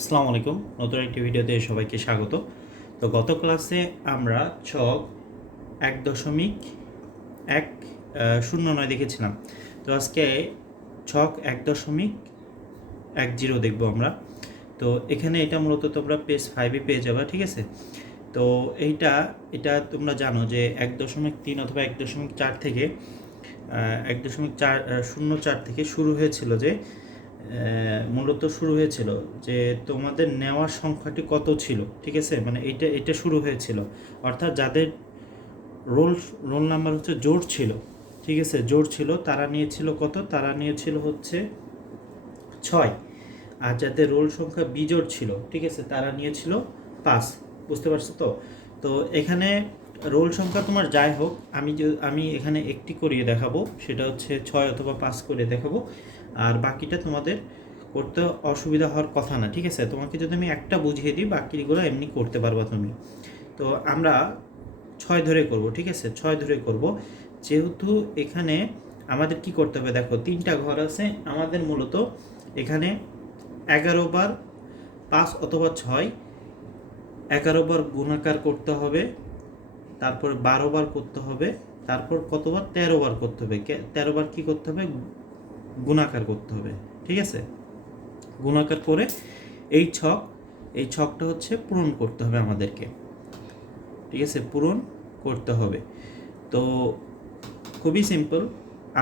আসসালামু আলাইকুম। নতুন একটি ভিডিওতে সবাইকে স্বাগত। তো গত ক্লাসে আমরা ছক এক দশমিক এক শূন্য নয় দেখেছিলাম। তো আজকে ছক এক দশমিক এক জিরো দেখব আমরা। তো এখানে এটা মূলত তোমরা পেজ ফাইভে পেয়ে যাবে, ঠিক আছে? তো এইটা, এটা তোমরা জানো যে এক দশমিক তিন অথবা এক দশমিক চার থেকে এক দশমিক চার শূন্য চার থেকে শুরু হয়েছিল যে মূলত শুরু হয়েছিল যে তোমাদের নেওয়ার সংখ্যাটি কত ছিল, ঠিক আছে? মানে এটা এটা শুরু হয়েছিল। অর্থাৎ যাদের রোল রোল নাম্বার হচ্ছে জোর ছিল, ঠিক আছে? জোর ছিল, তারা নিয়েছিল কত? তারা নিয়েছিল হচ্ছে ছয়। আর যাদের রোল সংখ্যা বিজোড় ছিল, ঠিক আছে? তারা নিয়েছিল পাঁচ। বুঝতে পারছ তো? তো এখানে রোল সংখ্যা তোমার যাই হোক, আমি আমি এখানে একটি করিয়ে দেখাবো। সেটা হচ্ছে ছয় অথবা পাঁচ করে দেখাবো। আর বাকিটা তোমাদের করতে অসুবিধা হওয়ার কথা না, ঠিক আছে? তোমাকে যদি আমি একটা বুঝিয়ে দিই, বাকিগুলো এমনি করতে পারবা তুমি। তো আমরা ছয় ধরে করব, ঠিক আছে? ছয় ধরে করব। যেহেতু এখানে আমাদের কি করতে হবে? দেখো, তিনটা ঘর আছে। আমাদের মূলত এখানে এগারো বার পাঁচ অথবা ছয়, এগারো বার গুণাকার করতে হবে, তারপর বারো বার করতে হবে, তারপর কতবার? তেরো বার করতে হবে। তেরো বার কি করতে হবে? গুণাকার করতে হবে, ঠিক আছে? গুণাকার করে এই ছক, এই ছকটা হচ্ছে পূরণ করতে হবে আমাদেরকে, ঠিক আছে? পূরণ করতে হবে। তো খুবই সিম্পল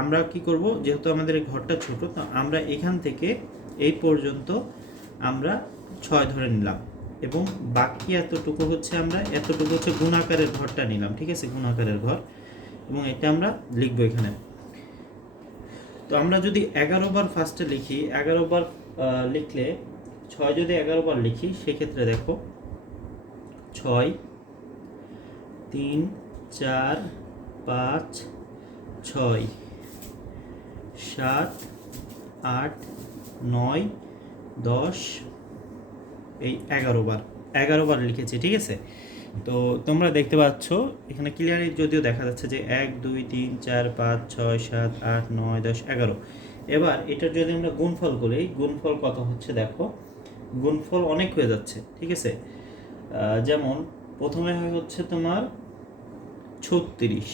আমরা কি করব? যেহেতু আমাদের ঘরটা ছোট, তো আমরা এখান থেকে এই পর্যন্ত আমরা ছয় ধরে নিলাম এবং বাকি এতটুকু হচ্ছে আমরা, এতটুকু হচ্ছে গুণাকারের ঘরটা নিলাম, ঠিক আছে? গুণাকারের ঘর এবং এটা আমরা লিখব এখানে। তো আমরা যদি এগারো বার ফার্স্টে লিখি, এগারো বার লিখলে, ছয় যদি এগারো বার লিখি, সেক্ষেত্রে দেখো, ছয়, তিন, চার, পাঁচ, ছয়, সাত, আট, নয়, দশ, এই এগারো বার এগারো বার লিখেছি, ঠিক আছে? তো তোমরা দেখতে পাচ্ছ, এখানে ক্লিয়ারলি যদিও দেখা যাচ্ছে যে এক, দুই, তিন, চার, পাঁচ, ছয়, সাত, আট, নয়, দশ, এগারো। এবার এটার যদি আমরা গুণফল করি, গুণফল কত হচ্ছে দেখো? গুণফল অনেক হয়ে যাচ্ছে, ঠিক আছে? যেমন প্রথমে হচ্ছে তোমার ছত্রিশ।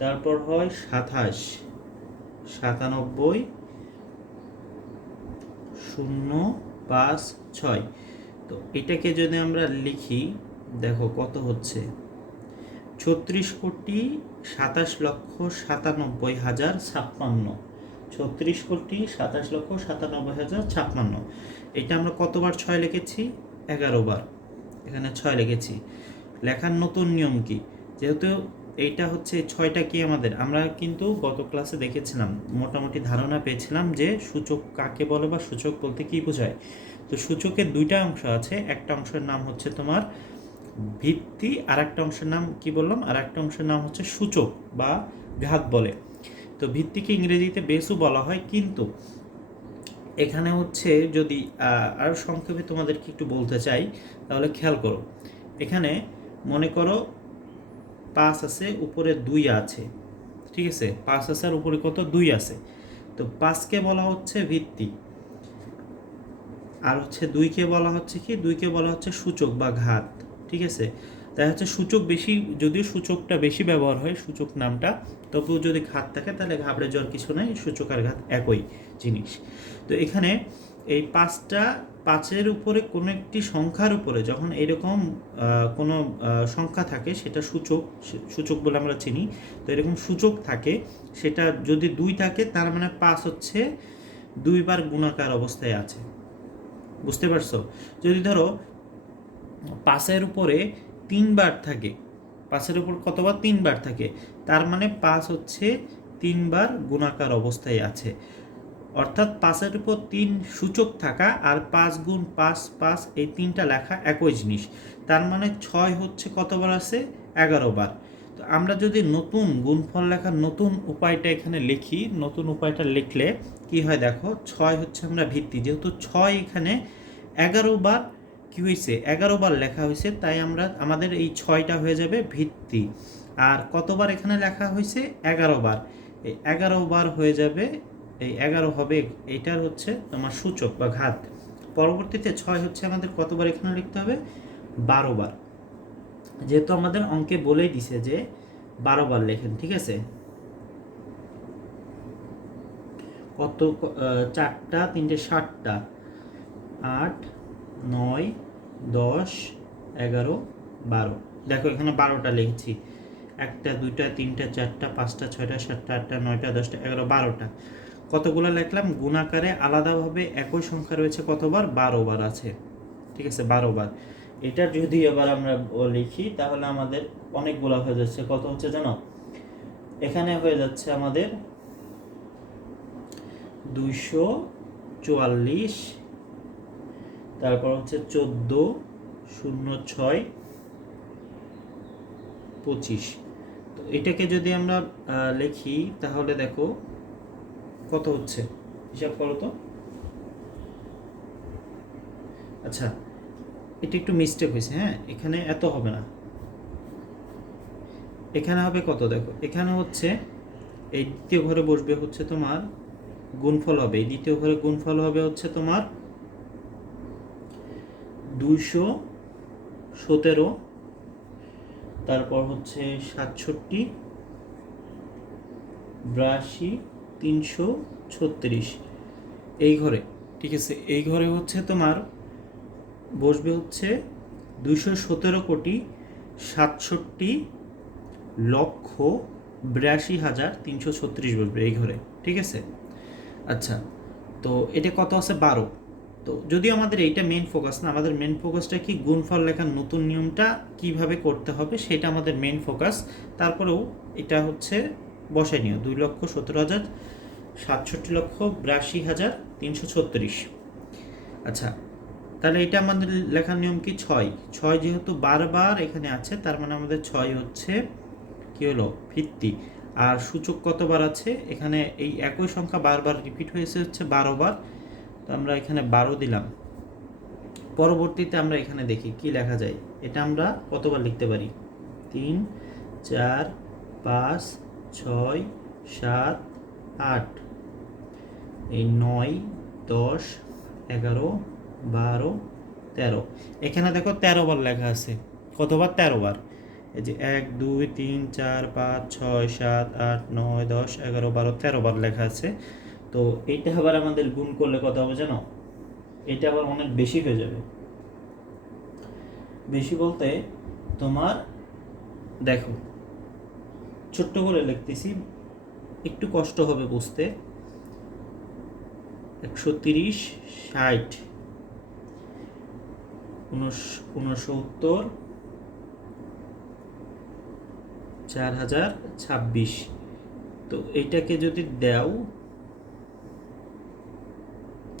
তারপর হয় সাতাশ। সাতানব্বই, শূন্য, পাঁচ, ছয়। তো এটাকে যদি আমরা লিখি, দেখো কত হচ্ছে? ছত্রিশ কোটি সাতাশ লক্ষ সাতানব্বই হাজার ছাপ্পান্ন। ছত্রিশ কোটি সাতাশ লক্ষ সাতানব্বই হাজার ছাপ্পান্ন। এটা আমরা কতবার ছয় লিখেছি? এগারো বার। এখানে ছয় লিখেছি। লেখার নতুন নিয়ম কি? যেহেতু এইটা হচ্ছে ছয়টা কি আমাদের? আমরা কিন্তু গত ক্লাসে দেখেছিলাম, মোটামুটি ধারণা পেয়েছিলাম যে সূচক কাকে বলে বা সূচক বলতে কি বোঝায়? তো সূচকের দুইটা অংশ আছে, একটা অংশের নাম হচ্ছে তোমার ভিত্তি আর একটা অংশের নাম কি বললাম? আর একটা অংশের নাম হচ্ছে সূচক বা ঘাত বলে। তো ভিত্তিকে ইংরেজিতে বেসও বলা হয়, কিন্তু এখানে হচ্ছে যদি আরও সংক্ষেপে তোমাদেরকে একটু বলতে চাই, তাহলে খেয়াল করো। এখানে মনে করো পাঁচ আছে, উপরে দুই আছে। ঠিক আছে? পাঁচ আছে আর উপরে কত? দুই আছে। তো পাঁচকে বলা হচ্ছে ভিত্তি। আর হচ্ছে দুইকে বলা হচ্ছে কি? দুইকে বলা হচ্ছে সূচক বা ঘাত। ঠিক আছে? তাই হচ্ছে সূচক বেশি, যদিও সূচকটা বেশি ব্যবহার হয়, সূচক নামটা, তবুও যদি ঘাত থাকে, তাহলে ঘাবড়ে যাওয়ার কিছু নাই, সূচক আর ঘাত একই জিনিস। তো এখানে এই পাঁচটা পাঁচের উপরে কোনো একটি সংখ্যার উপরে যখন এরকম কোনো সংখ্যা থাকে সেটা সূচক সূচক বলে আমরা চিনি, তো এরকম সূচক থাকে, সেটা যদি দুই থাকে তার মানে পাঁচ হচ্ছে দুইবার গুণাকার অবস্থায় আছে। বুঝতে পারছ? যদি ধরো পাঁচের উপরে তিনবার থাকে, পাঁচের উপর কতবার? তিনবার থাকে, তার মানে পাঁচ হচ্ছে তিনবার গুণাকার অবস্থায় আছে। অর্থাৎ পাঁচের উপর তিন সূচক থাকা আর পাঁচ গুণ পাঁচ পাঁচ, এই তিনটা লেখা একই জিনিস। তার মানে ছয় হচ্ছে কতবার আছে এগারো বার। তো আমরা যদি নতুন গুণফল লেখার নতুন উপায়টা এখানে লিখি, নতুন উপায়টা লিখলে কি হয় দেখো, ছয় হচ্ছে আমরা ভিত্তি। যেহেতু ছয় এখানে এগারো বার কি হয়েছে? এগারো বার লেখা হয়েছে, তাই আমরা, আমাদের এই ছয়টা হয়ে যাবে ভিত্তি। আর কতবার এখানে লেখা হয়েছে? এগারো বার। এই এগারো বার হয়ে যাবে এই এগারো হবে, এটার হচ্ছে তোমার সূচক বা ঘাত। পরবর্তীতে ছয় হচ্ছে আমাদের কতবার এখানে লিখতে হবে? বারো বার। যেহেতু আমাদের অঙ্কে বলেই দিছে যে বারো বার লেখেন, ঠিক আছে? কত চারটা, তিনটে ষাটটা। আট, নয়, দশ, এগারো, বারো। দেখো এখানে বারোটা লিখেছি। একটা, দুইটা, তিনটা, চারটা, পাঁচটা, ছয়টা, সাতটা, আটটা, নয়টা, দশটা, এগারো, বারোটা। কতগুলো লিখলাম? গুণাকারে আলাদাভাবে একই সংখ্যা রয়েছে কতবার? বারো বার আছে। ঠিক আছে বারো বার এটা যদি এবার আমরা লিখি, তাহলে আমাদের অনেকগুলো হয়ে যাচ্ছে। কত হচ্ছে জানো? এখানে হয়ে যাচ্ছে আমাদের দুইশো চুয়াল্লিশ, তারপর হচ্ছে চোদ্দ, শূন্য ছয়, পঁচিশ। তো এটাকে যদি আমরা লিখি, তাহলে দেখো কত হচ্ছে? হিসাব করো তো। আচ্ছা এটা একটু মিস্টেক হয়েছে হ্যাঁ? এখানে এত হবে না। এখানে হবে কত? দেখো, এখানে হচ্ছে, এই দ্বিতীয় ঘরে বসবে হচ্ছে তোমার গুণফল হবে। এই দ্বিতীয় ঘরে গুণফল হবে হচ্ছে তোমার দুইশো সতেরো, তারপর হচ্ছে সাতষট্টি, বিরাশি তিনশো ছত্রিশ। এই ঘরে, ঠিক আছে, এই ঘরে হচ্ছে তোমার বসবে হচ্ছে দুইশো সতেরো কোটি সাতষট্টি লক্ষ বিরাশি হাজার তিনশো ছত্রিশ বসবে এই ঘরে, ঠিক আছে? আচ্ছা তো এটা কত আছে? বারো। তো যদি আমাদের এইটা মেন ফোকাস না, আমাদের মেন ফোকাসটা কি গুণফল লেখার নতুন নিয়মটা কীভাবে করতে হবে সেটা আমাদের মেন ফোকাস তারপরেও এটা হচ্ছে বসাই নিও। দুই লক্ষ সতেরো হাজার সাতষট্টি লক্ষ বিরাশি হাজার তিনশো ছত্রিশ। আচ্ছা তাহলে এটা আমাদের লেখার নিয়ম কি? ছয়। ছয় যেহেতু বারবার এখানে আছে, তার মানে আমাদের ছয় হচ্ছে কি হলো? ভিত্তি আর সূচক কতবার আছে? এখানে এই একই সংখ্যা বারবার রিপিট হয়েছে হচ্ছে বারো বার। তো আমরা এখানে বারো দিলাম। পরবর্তীতে আমরা এখানে দেখি কি লেখা যায়। এটা আমরা কতবার লিখতে পারি? তিন, চার, পাঁচ ছয়, সাত, আট। এই নয়, দশ, এগারো, বারো, তেরো। এখানে দেখো তেরো বার লেখা আছে। কতবার? তেরো বার। এই যে এক, দুই, তিন, চার, পাঁচ, ছয়, সাত, আট, নয়, দশ, এগারো, বারো, তেরো বার লেখা আছে। তো এইটা আবার আমাদের গুণ করলে কত হবে জানো? এটা আবার অনেক বেশি হয়ে যাবে। বেশি বলতে তোমার, দেখো ছোট্ট করে লিখতেছি, একটু কষ্ট হবে বুঝতে। একশো তিরিশ, ষাট। উনসত্তর চার হাজার ছাব্বিশ। তো এইটাকে যদি দাও,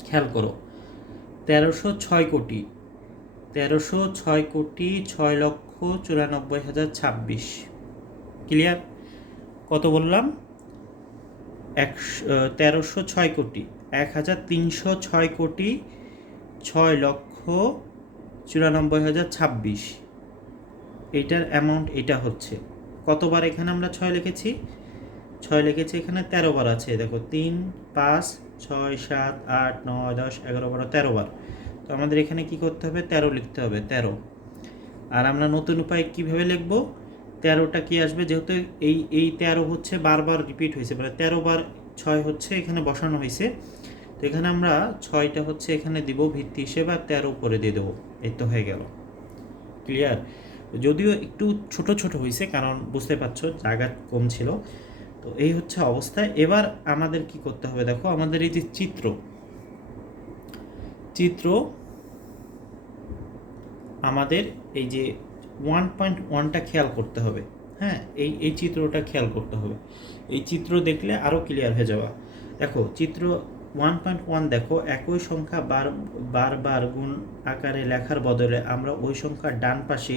খেয়াল করো, তেরোশো ছয় কোটি, তেরোশো ছয় কোটি ছয় লক্ষ চুরানব্বই হাজার ছাব্বিশ। ক্লিয়ার? কত বললাম? একশো তেরোশো ছয় কোটি। এক হাজার তিনশো ছয় কোটি ছয় লক্ষ চুরানব্বই হাজার ছাব্বিশ। এইটার অ্যামাউন্ট এটা হচ্ছে। কতবার এখানে আমরা ছয় লিখেছি? ছয় লিখেছি এখানে তেরো বার আছে। দেখো, তিন, পাঁচ, ছয়, সাত, আট, নয়, দশ, এগারো, বারো, তেরো বার। তো আমাদের এখানে কি করতে হবে? তেরো লিখতে হবে, তেরো। আর আমরা নতুন উপায় কীভাবে লিখব? তেরোটা কি আসবে? যেহেতু এই এই তেরো হচ্ছে বারবার রিপিট হয়েছে মানে তেরো বার ছয় হচ্ছে এখানে বসানো হয়েছে। তো এখানে আমরা ছয়টা হচ্ছে এখানে দিব, ভিত্তি হিসেবে আর তেরো করে দিয়ে দেবো। এই তো হয়ে গেল। ক্লিয়ার যদিও একটু ছোট ছোট হয়েছে, কারণ বুঝতে পারছ, জায়গা কম ছিল। তো এই হচ্ছে অবস্থা। এবার আমাদের কি করতে হবে? দেখো, আমাদের এই যে চিত্র চিত্র আমাদের এই যে ওয়ান পয়েন্ট ওয়ানটা খেয়াল করতে হবে। হ্যাঁ এই এই চিত্রটা খেয়াল করতে হবে। এই চিত্র দেখলে আরও ক্লিয়ার হয়ে যাওয়া। দেখো, চিত্র ওয়ান পয়েন্ট ওয়ান দেখো, একই সংখ্যা বার, বারবার গুণ আকারে লেখার বদলে আমরা ওই সংখ্যার ডান পাশে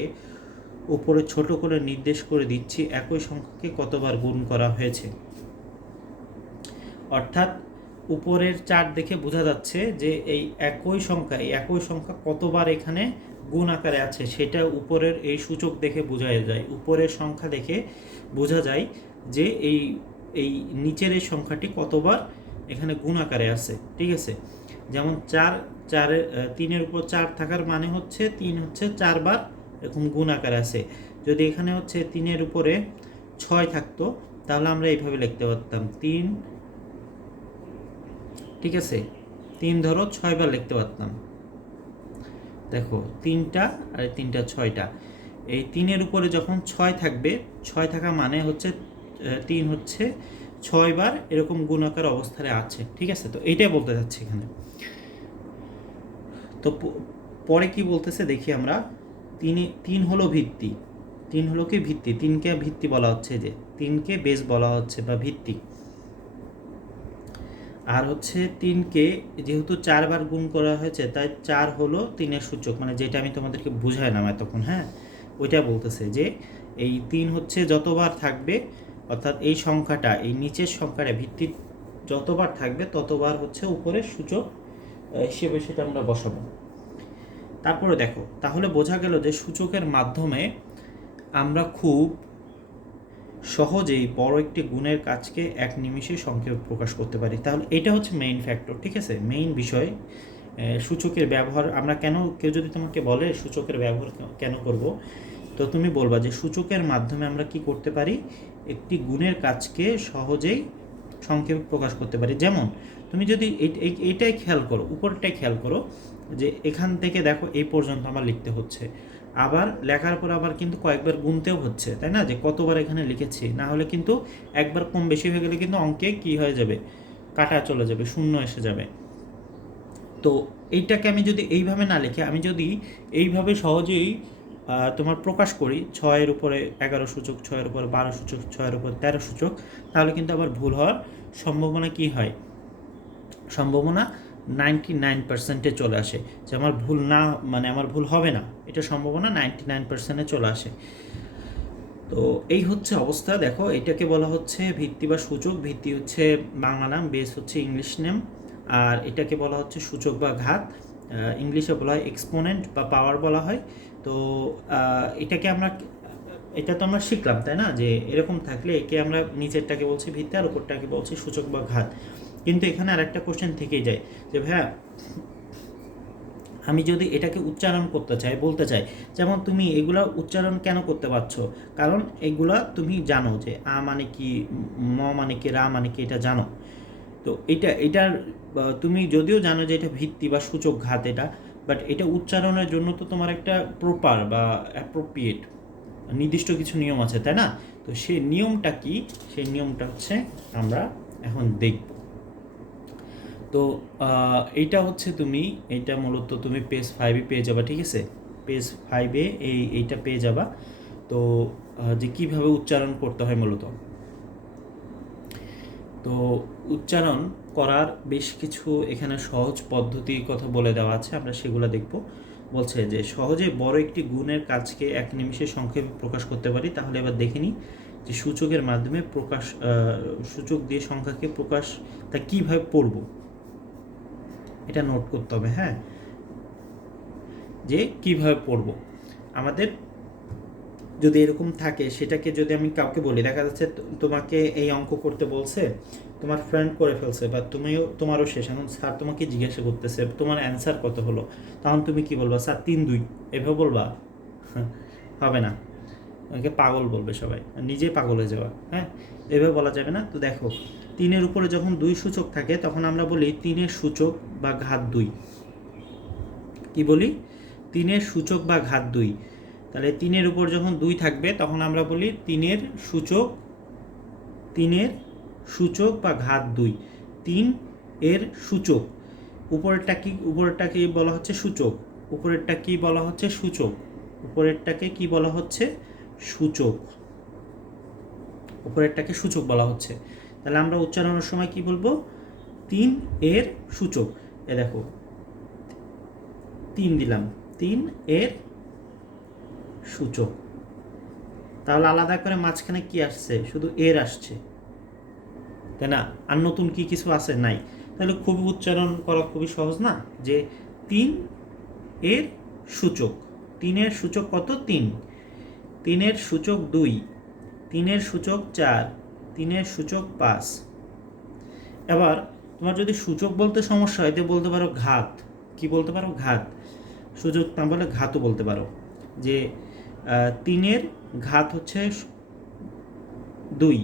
উপরে ছোট করে নির্দেশ করে দিচ্ছি, একই সংখ্যাকে কতবার গুণ করা হয়েছে। অর্থাৎ উপরের চার দেখে বোঝা যাচ্ছে যে এই একই সংখ্যা, এই একই সংখ্যা কতবার এখানে গুণ আকারে আছে, সেটা উপরের এই সূচক দেখে বোঝা যায়। উপরের সংখ্যা দেখে বোঝা যায় যে এই এই নিচের এই সংখ্যাটি কতবার এখানে গুণ আকারে আছে, ঠিক আছে? যেমন চার চারের তিনের উপর চার থাকার মানে হচ্ছে তিন হচ্ছে চারবার এরকম গুণ আকারে আছে। যদি এখানে হচ্ছে তিনের উপরে ছয় থাকতো, তাহলে আমরা এইভাবে লিখতে পারতাম, তিন, ঠিক আছে? তিন ধরো ছয়বার লিখতে পারতাম। দেখো, তিনটা আর তিনটা ছয়টা। এই তিনের উপরে যখন ছয় থাকবে, ছয় থাকা মানে হচ্ছে তিন হচ্ছে ছয়বার এরকম গুণাকার অবস্থায় আছে, ঠিক আছে? তো এইটাই বলতে যাচ্ছি এখানে। তো পরে কি বলতেছে দেখি আমরা। তিনে, তিন হলো ভিত্তি। তিন হলো কি ভিত্তি? তিনকে ভিত্তি বলা হচ্ছে যে, তিনকে বেস বলা হচ্ছে বা ভিত্তি। আর হচ্ছে তিনকে যেহেতু চারবার গুণ করা হয়েছে, তাই চার হলো তিনের সূচক। মানে যেটা আমি তোমাদেরকে বুঝাইলাম এতক্ষণ হ্যাঁ? ওইটা বলতেছে যে এই তিন হচ্ছে যতবার থাকবে, অর্থাৎ এই সংখ্যাটা, এই নিচের সংখ্যাটা ভিত্তি যতবার থাকবে, ততবার হচ্ছে উপরের সূচক হিসেবে সেটা আমরা বসাবো। তারপরে দেখো, তাহলে বোঝা গেল যে সূচকের মাধ্যমে আমরা খুব সহজেই বড় একটি গুণের কাজকে এক নিমিষে সংক্ষেপে প্রকাশ করতে পারি। তাহলে এটা হচ্ছে মেইন ফ্যাক্টর ঠিক আছে? মেইন বিষয় সূচকের ব্যবহার, আমরা কেন, কেউ যদি তোমাকে বলে সূচকের ব্যবহার কেন- করব, তো তুমি বলবা যে সূচকের মাধ্যমে আমরা কি করতে পারি? একটি গুণের কাজকে সহজেই সংক্ষেপে প্রকাশ করতে পারি। যেমন, তুমি যদি এই- এই- এইটাই খেয়াল করো, উপরটাই খেয়াল করো যে এখান থেকে দেখো এই পর্যন্ত আমার লিখতে হচ্ছে। আবার লেখার পর আবার কিন্তু কয়েকবার গুনতেও হচ্ছে, তাই না? যে কতবার এখানে লিখেছি, না হলে কিন্তু একবার কম বেশি হয়ে গেলে কিন্তু অঙ্কে কি হয়ে যাবে? কাটা চলে যাবে, শূন্য এসে যাবে। তো এইটাকে আমি যদি এইভাবে না লিখে, আমি যদি এইভাবে সহজেই তোমার প্রকাশ করি, ছয়ের উপরে এগারো সূচক, ছয়ের উপরে বারো সূচক, ছয়ের উপরে তেরো সূচক, তাহলে কিন্তু আবার ভুল হওয়ার সম্ভাবনা কি হয়? সম্ভাবনা নাইনটি নাইন পার্সেন্টে চলে আসে। যে আমার ভুল না মানে আমার ভুল হবে না, এটা সম্ভাবনা নাইনটি নাইন পার্সেন্টে চলে আসে। তো এই হচ্ছে অবস্থা। দেখো, এটাকে বলা হচ্ছে ভিত্তি বা সূচক। ভিত্তি হচ্ছে বাংলা নাম বেস হচ্ছে ইংলিশ নেম আর এটাকে বলা হচ্ছে সূচক বা ঘাত। ইংলিশে বলা হয় এক্সপোনেন্ট বা পাওয়ার বলা হয়। তো এটাকে আমরা, এটা তো আমরা শিখলাম, তাই না? যে এরকম থাকলে একে আমরা নিচেরটাকে বলছি ভিত্তি, আর উপরটাকে বলছি সূচক বা ঘাত। কিন্তু এখানে আরেকটা কোশ্চেন থেকেই যায়, যে ভাইয়া, আমি যদি এটাকে উচ্চারণ করতে চাই, বলতে চাই, যেমন তুমি এগুলা উচ্চারণ কেন করতে পারছ? কারণ এগুলা তুমি জানো যে আ মানে কি, ম মানে কি, রা মানে কি, এটা জানো। তো এটা, এটার তুমি যদিও জানো যে এটা ভিত্তি বা সূচক ঘাত এটা বাট এটা উচ্চারণের জন্য তো তোমার একটা প্রপার বা অ্যাপ্রোপ্রিয়েট নির্দিষ্ট কিছু নিয়ম আছে, তাই না? তো সেই নিয়মটা কি? সেই নিয়মটা হচ্ছে আমরা এখন দেখব। তো এইটা হচ্ছে তুমি, এইটা মূলত তুমি পেজ ফাইভে পেয়ে যাবা, ঠিক আছে? পেজ ফাইভে এই, এইটা পেয়ে যাবা। তো যে কীভাবে উচ্চারণ করতে হয় মূলত? তো, উচ্চারণ করার বেশ কিছু এখানে সহজ পদ্ধতির কথা বলে দেওয়া আছে, আমরা সেগুলো দেখব। বলছে যে, সহজে বড় একটি গুণের কাজকে এক নিমিষে সংক্ষেপে প্রকাশ করতে পারি, তাহলে এবার দেখে নিই যে সূচকের মাধ্যমে প্রকাশ সূচক দিয়ে সংখ্যাকে প্রকাশ, তা কীভাবে পড়ব? এটা নোট করতে হবে হ্যাঁ? যে কীভাবে পড়ব? আমাদের যদি এরকম থাকে, সেটাকে যদি আমি কাউকে বলি, দেখা যাচ্ছে তোমাকে এই অঙ্ক করতে বলছে, তোমার ফ্রেন্ড করে ফেলছে বা তুমিও, তোমারও শেষ। এখন স্যার তোমাকে জিজ্ঞাসা করতেছে, তোমার অ্যান্সার কত হলো? তখন তুমি কি বলবা? স্যার, তিন দুই। এভাবে বলবা? হবে না। ওকে পাগল বলবে সবাই। নিজে পাগল হয়ে যাওয়া হ্যাঁ? এভাবে বলা যাবে না? তো দেখো তিনের উপরে যখন দুই সূচক থাকে, তখন আমরা বলি তিনের সূচক বা ঘাত দুই। কি বলি? তিনের সূচক বা ঘাত দুই। তাহলে তিনের উপর যখন দুই থাকবে, তখন আমরা বলি তিনের সূচক তিনের সূচক বা ঘাত দুই। তিন এর সূচক। উপরেরটা কি উপরেরটা কি বলা হচ্ছে সূচক? উপরেরটা কি বলা হচ্ছে সূচক? উপরেরটাকে কি বলা হচ্ছে সূচক? উপরেরটাকে সূচক বলা হচ্ছে। তাহলে আমরা উচ্চারণের সময় কি বলব? তিন এর সূচক। এ দেখো, তিন দিলাম। তিন এর সূচক। তাহলে আলাদা করে মাঝখানে কি আসছে? শুধু এর আসছে। তাই না? আর নতুন কি কিছু আছে? নাই। তাহলে খুবই উচ্চারণ করা খুবই সহজ না? যে তিন এর সূচক। তিনের সূচক কত? তিন। তিনের সূচক দুই। তিনের সূচক চার। তিনের সূচক পাঁচ। এবার তোমার যদি সূচক বলতে সমস্যা হয় তো বলতে পারো ঘাত। কি বলতে পারো? ঘাত। সূচক না বলে ঘাতও বলতে পারো। যে তিনের ঘাত হচ্ছে দুই।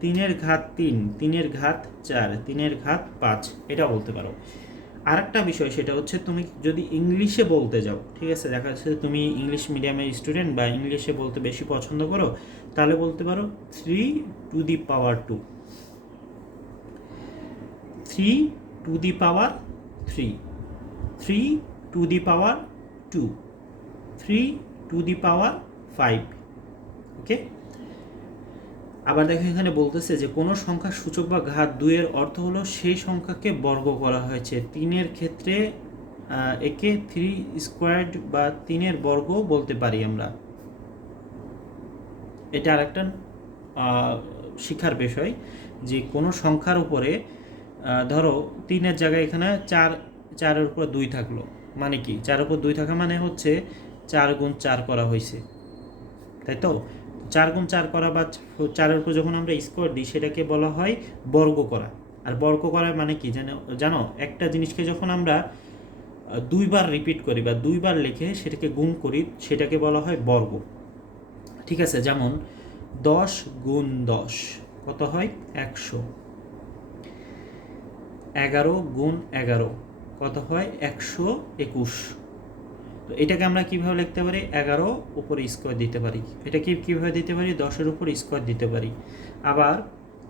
তিনের ঘাত তিন, তিনের ঘাত চার, তিনের ঘাত পাঁচ, এটা বলতে পারো। আরেকটা বিষয়, সেটা হচ্ছে তুমি যদি ইংলিশে বলতে যাও, ঠিক আছে? দেখা যাচ্ছে তুমি ইংলিশ মিডিয়ামের স্টুডেন্ট বা ইংলিশে বলতে বেশি পছন্দ করো, তাহলে বলতে পারো three to the power two three to the power three three to the power two three to the power five okay আবার দেখো এখানে বলতেছে যে কোনো সংখ্যার সূচক বা ঘাত দুইয়ের অর্থ হলো সেই সংখ্যাকে বর্গ করা হয়েছে। তিনের ক্ষেত্রে একে থ্রি স্কোয়ার্ড বা তিনের বর্গ বলতে পারি আমরা। এটা আরেকটা শিখার বিষয় যে কোনো সংখ্যার উপরে ধরো তিনের জায়গায় এখানে চার, চারের উপর দুই থাকল। মানে কি? চার উপর দুই থাকা মানে হচ্ছে চার গুণ চার করা হয়েছে। তাই তো? চার গুণ চার করা বা চারের উপর যখন আমরা স্কোয়ার দিই, সেটাকে বলা হয় বর্গ করা। আর বর্গ করা মানে কি? জানো জানো, একটা জিনিসকে যখন আমরা দুইবার রিপিট করি বা দুইবার লিখে সেটাকে গুণ করি, সেটাকে বলা হয় বর্গ। ঠিক আছে? যেমন, দশ গুণ দশ, কত হয়? একশো। এগারো গুণ এগারো, কত হয়? একশো একুশ। তো এটাকে আমরা কীভাবে লিখতে পারি? এগারো উপরে স্কোয়ার দিতে পারি। এটা কি কীভাবে দিতে পারি? দশের উপর স্কোয়ার দিতে পারি। আবার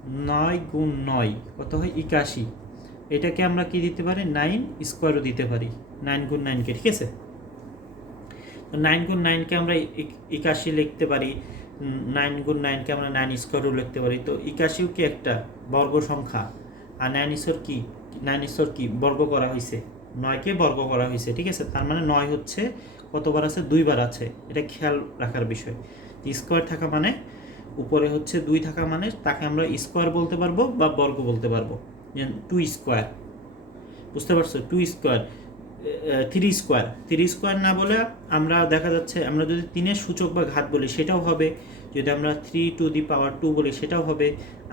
নয় গুণ নয়, কত হয়? একাশি। এটাকে আমরা কি দিতে পারি? নাইন স্কোয়ারও দিতে পারি। নাইন গুণ নাইনকে ঠিক আছে? তো নাইন গুণ নাইনকে আমরা একাশি লিখতে পারি। নাইন গুণ নাইনকে আমরা নাইন স্কোয়ারও লিখতে পারি। তো একাশিও কি একটা বর্গ সংখ্যা? আর নাইন ঈশ্বর কি? নাইন ঈশ্বর কি? বর্গ করা হয়েছে নয়কে বর্গ করা হয়েছে, ঠিক আছে? তার মানে নয় হচ্ছে কতবার আছে? দুইবার আছে। এটা খেয়াল রাখার বিষয়। স্কোয়ার থাকা মানে উপরে হচ্ছে দুই থাকা মানে তাকে আমরা স্কোয়ার বলতে পারব বা বর্গ বলতে পারব। টু স্কোয়ার বুঝতে পারছ? Two square three square three square না বলে আমরা দেখা যাচ্ছে আমরা যদি তিনের সূচক বা ঘাত বলি সেটাও হবে। যদি আমরা three to the power two বলি সেটাও হবে।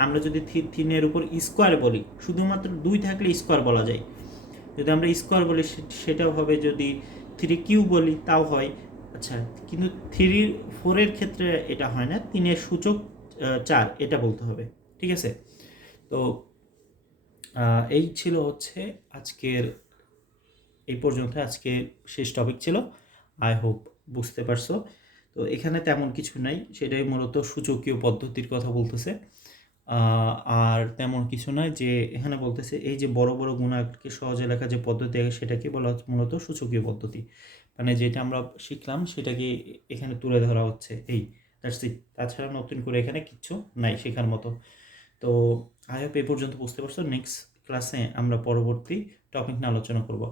আমরা যদি থ্রি তিনের উপর স্কোয়ার বলি, শুধুমাত্র দুই থাকলে স্কোয়ার বলা যায়। যদি আমরা স্কোয়ার বলি সেটাও হবে যদি থ্রি কিউ বলি, তাও হয়। আচ্ছা কিন্তু থ্রি ফোরের ক্ষেত্রে এটা হয় না তিনের সূচক চার, এটা বলতে হবে, ঠিক আছে? তো এই ছিল হচ্ছে আজকের, এই পর্যন্ত আজকে শেষ টপিক ছিল। আই হোপ বুঝতে পারছ। তো এখানে তেমন কিছু নাই, সেটাই মূলত সূচকীয় পদ্ধতির কথা বলতেছে। আর তেমন কিছু নয় যে এখানে বলতেছে, এই যে বড় বড় গুণাকে সহজে লেখা যে পদ্ধতি সেটাকে বলা হচ্ছে মূলত সূচকীয় পদ্ধতি? মানে যেটা আমরা শিখলাম, সেটাকে এখানে তুলে ধরা হচ্ছে, এই দ্যাটস ইট তাছাড়া নতুন করে এখানে কিচ্ছু নাই শেখার মতো। তো আই হোপ এই পর্যন্ত বুঝতে পারছ। নেক্সট ক্লাসে আমরা পরবর্তী টপিক নিয়ে আলোচনা করব।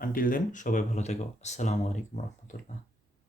আনটিল দেন সবাই ভালো থেকো। আসসালামু আলাইকুম রহমতুল্লাহ।